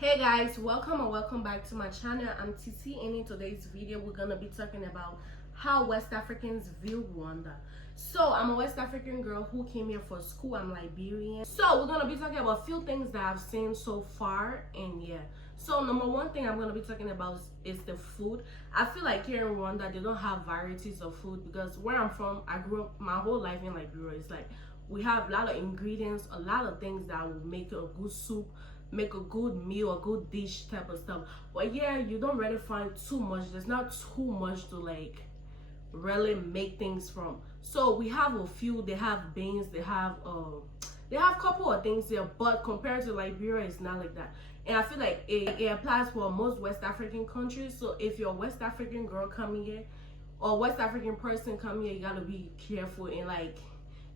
Hey guys, welcome and welcome back to my channel. I'm TT, and in today's video we're gonna be talking about how West Africans view Rwanda. So I'm a West African girl who came here for school. I'm Liberian. So we're gonna be talking about a few things that I've seen so far, and yeah. So number one thing I'm gonna be talking about is the food. I feel like here in Rwanda they don't have varieties of food because where I'm from, I grew up my whole life in Liberia. It's like we have a lot of ingredients, a lot of things that will make a good soup, make a good meal, a good dish type of stuff. But yeah, you don't really find too much. There's not too much to like really make things from. So we have a few. They have beans, they have a couple of things there, but compared to Liberia, it's not like that. And I feel like it applies for most West African countries. So if you're a West African girl coming here or West African person coming here, you gotta be careful and like,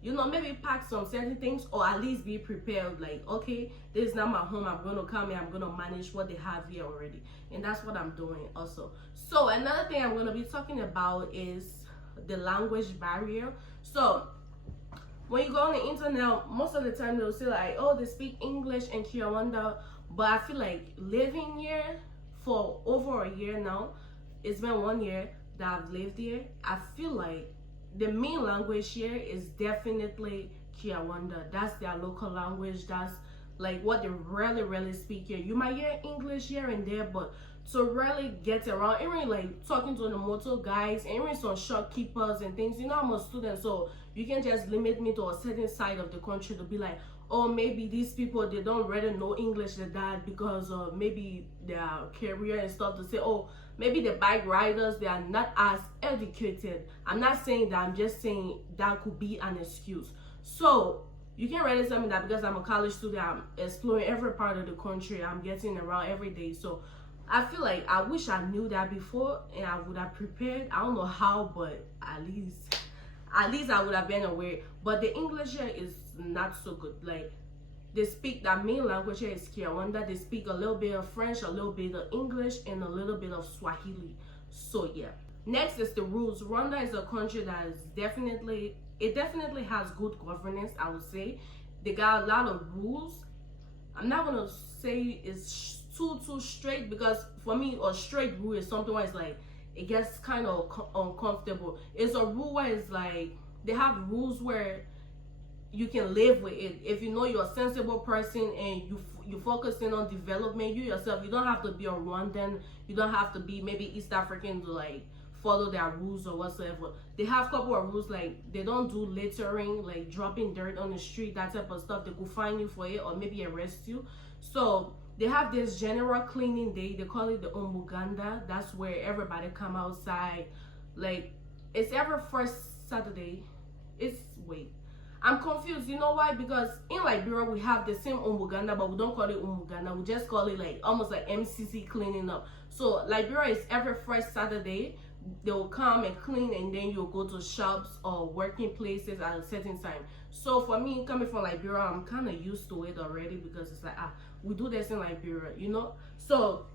you know, maybe pack some certain things or at least be prepared. Like, okay, this is not my home. I'm going to come here. I'm going to manage what they have here already. And that's what I'm doing also. So another thing I'm going to be talking about is the language barrier. So when you go on the internet, most of the time they'll say like, oh, they speak English and Kinyarwanda. But I feel like living here for over a year now, it's been 1 year that I've lived here. I feel like the main language here is definitely Kinyarwanda. That's their local language. That's like what they really speak here. You might hear English here and there, but to really get around, even like talking to the motor guys, even some shopkeepers and things, you know, I'm a student, so you can just limit me to a certain side of the country to be like, oh, maybe these people, they don't really know English like that because of maybe their career and stuff, to say, oh, maybe the bike riders, they are not as educated. I'm not saying that, I'm just saying that could be an excuse. So you can really tell me that because I'm a college student, I'm exploring every part of the country, I'm getting around every day. So I feel like I wish I knew that before and I would have prepared. I don't know how, but at least I would have been aware. But the English here is not so good. Like, they speak, that main language here is Kinyarwanda. They speak a little bit of French, a little bit of English, and a little bit of Swahili. So yeah. Next is the rules. Rwanda is a country that is definitely has good governance, I would say. They got a lot of rules. I'm not gonna say it's too straight, because for me a straight rule is something where it's like it gets kind of uncomfortable. It's a rule where it's like they have rules where you can live with it. If you know you're a sensible person and you focusing on development, you yourself, you don't have to be a Rwandan, you don't have to be maybe East African to like follow their rules or whatsoever. They have a couple of rules, like they don't do littering, like dropping dirt on the street, that type of stuff. They could fine you for it or maybe arrest you. So they have this general cleaning day. They call it the Umuganda. That's where everybody come outside. Like, it's every first Saturday. I'm confused. You know why? Because in Liberia we have the same Umuganda, but we don't call it Umuganda. We just call it like almost like MCC, cleaning up. So Liberia is every first Saturday. They will come and clean, and then you'll go to shops or working places at a certain time. So for me, coming from Liberia, I'm kind of used to it already, because it's like, we do this in Liberia, you know. So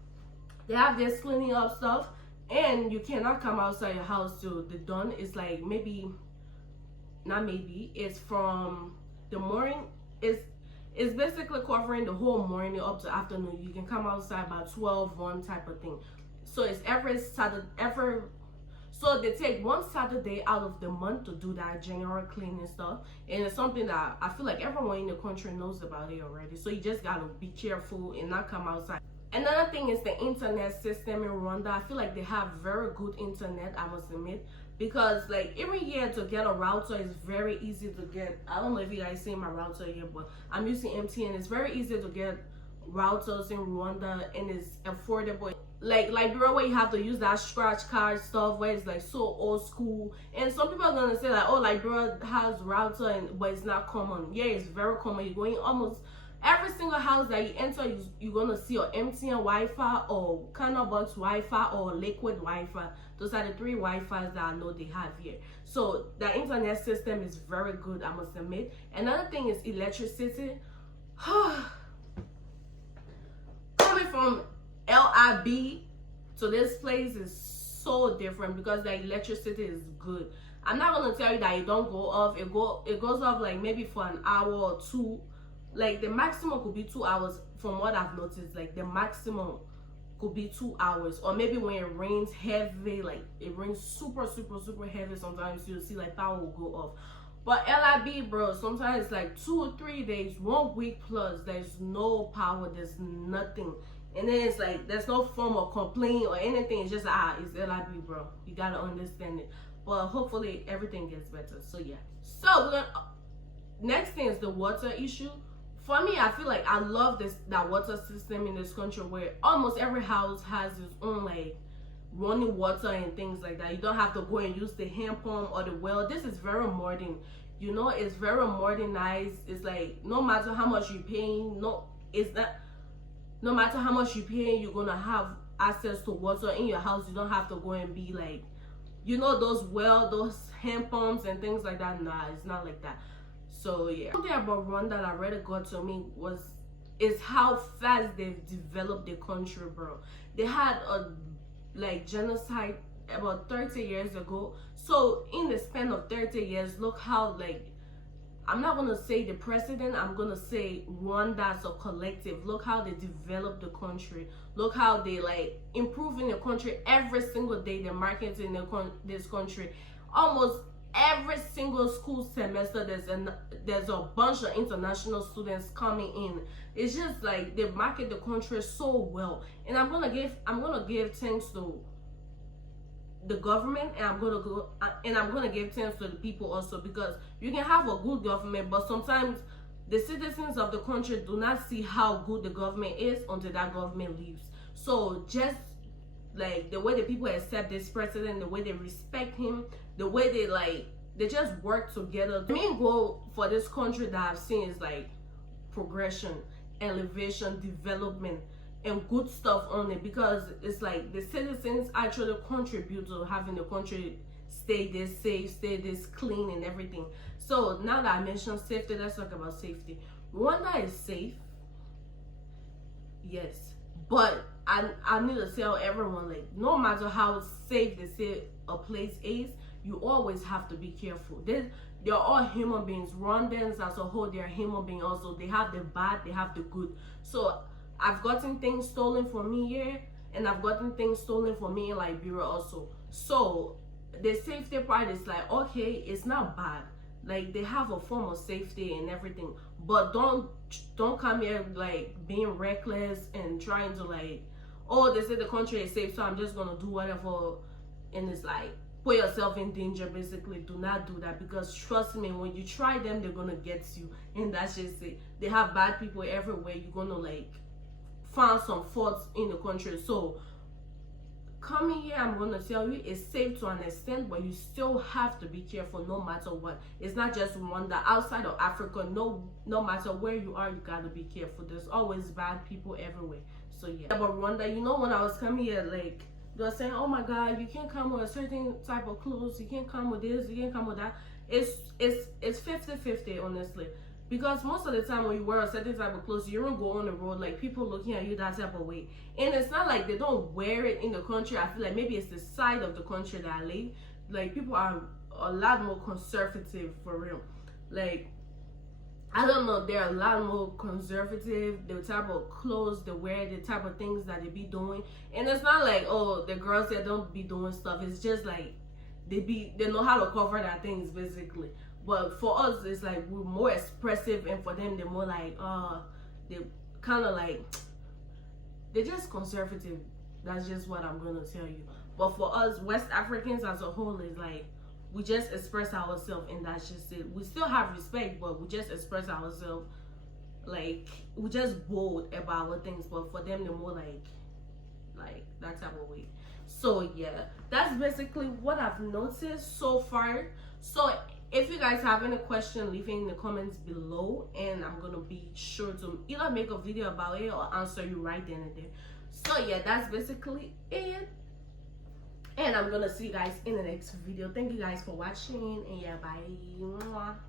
they have this cleaning up stuff, and you cannot come outside your house till the dawn. It's like it's from the morning. It's basically covering the whole morning up to afternoon. You can come outside by 12, 1 type of thing. So it's every Saturday, so they take one Saturday out of the month to do that general cleaning stuff. And it's something that I feel like everyone in the country knows about it already. So you just gotta be careful and not come outside. Another thing is the internet system in Rwanda. I feel like they have very good internet, I must admit. Because like every year to get a router is very easy to get. I don't know if you guys see my router here, but I'm using MTN. It's very easy to get routers in Rwanda, and it's affordable. Like Liberia, where you have to use that scratch card stuff, where it's like so old school. And some people are gonna say like, oh, Liberia has router, but it's not common. Yeah, it's very common. You're going almost every single house that you enter, you're gonna see your MTN Wi-Fi or Box Wi-Fi or Liquid Wi-Fi. Those are the 3 Wi-Fis that I know they have here. So the internet system is very good, I must admit. Another thing is electricity. Coming from LIB to this place is so different because the electricity is good. I'm not gonna tell you that it don't go off. It goes off like maybe for an hour or two, Like the maximum could be 2 hours from what I've noticed. Like the maximum could be 2 hours, or maybe when it rains heavy, like it rains super heavy, sometimes you'll see like power will go off. But LIB, bro, sometimes it's like 2 or 3 days, 1 week plus, there's no power, there's nothing. And then it's like there's no form of complaint or anything. It's just it's LIB, bro. You gotta understand it. But hopefully everything gets better. So yeah. So we're gonna next thing is the water issue. For me, I feel like I love that water system in this country where almost every house has its own like running water and things like that. You don't have to go and use the hand pump or the well. This is very modern. You know, it's very modernized. It's like no matter how much you're paying, no matter how much you're paying, you're gonna have access to water in your house. You don't have to go and be like, you know, those hand pumps and things like that. Nah, it's not like that. So yeah, something about Rwanda that really got to me is how fast they've developed the country, bro. They had a like genocide about 30 years ago. So in the span of 30 years, look how like, I'm not gonna say the president, I'm gonna say Rwanda as a collective. Look how they developed the country. Look how they like improving the country every single day. They're marketing this country. Almost every single school semester there's a bunch of international students coming in. It's just like they market the country so well. And I'm gonna give thanks to the government, and I'm gonna give thanks to the people also, because you can have a good government, but sometimes the citizens of the country do not see how good the government is until that government leaves. So just like the way the people accept this president, the way they respect him, the way they just work together. The main goal for this country that I've seen is like progression, elevation, development, and good stuff on it, because it's like the citizens actually contribute to having the country stay this safe, stay this clean and everything. So now that I mentioned safety, let's talk about safety. Rwanda is safe, yes, but I need to tell everyone, like, no matter how safe they say a place is, you always have to be careful. They're all human beings. Rwandans as a whole, they're human beings also. They have the bad, they have the good. So I've gotten things stolen from me here, and I've gotten things stolen from me in Liberia also. So the safety part is like, okay, it's not bad. Like, they have a form of safety and everything, but don't come here like being reckless and trying to like, oh, they say the country is safe, so I'm just gonna do whatever, and it's like put yourself in danger. Basically, do not do that, because trust me, when you try them, they're gonna get you, and that's just it. They have bad people everywhere. You're gonna like find some faults in the country. So coming here, I'm gonna tell you, it's safe to an extent, but you still have to be careful no matter what. It's not just Rwanda. Outside of Africa, no matter where you are, you gotta be careful. There's always bad people everywhere. So yeah. But Rwanda, you know, when I was coming here, like, they were saying, oh my God, you can't come with a certain type of clothes, you can't come with this, you can't come with that. It's 50-50, honestly. Because most of the time when you wear a certain type of clothes, you don't go on the road like people looking at you that type of way. And it's not like they don't wear it in the country. I feel like maybe it's the side of the country that I live. Like, people are a lot more conservative, for real. Like, I don't know, they're a lot more conservative. The type of clothes they wear, the type of things that they be doing. And it's not like, oh, the girls that don't be doing stuff. It's just like they know how to cover their things, basically. But for us, it's like we're more expressive, and for them, they're more like, they kind of like, they're just conservative. That's just what I'm gonna tell you. But for us, West Africans as a whole, is like, we just express ourselves, and that's just it. We still have respect, but we just express ourselves. Like, we just bold about our things. But for them, they're more like that type of way. So yeah, that's basically what I've noticed so far. So if you guys have any question, leave it in the comments below, and I'm gonna be sure to either make a video about it or answer you right then and there. So yeah, that's basically it, and I'm gonna see you guys in the next video. Thank you guys for watching, and yeah, bye.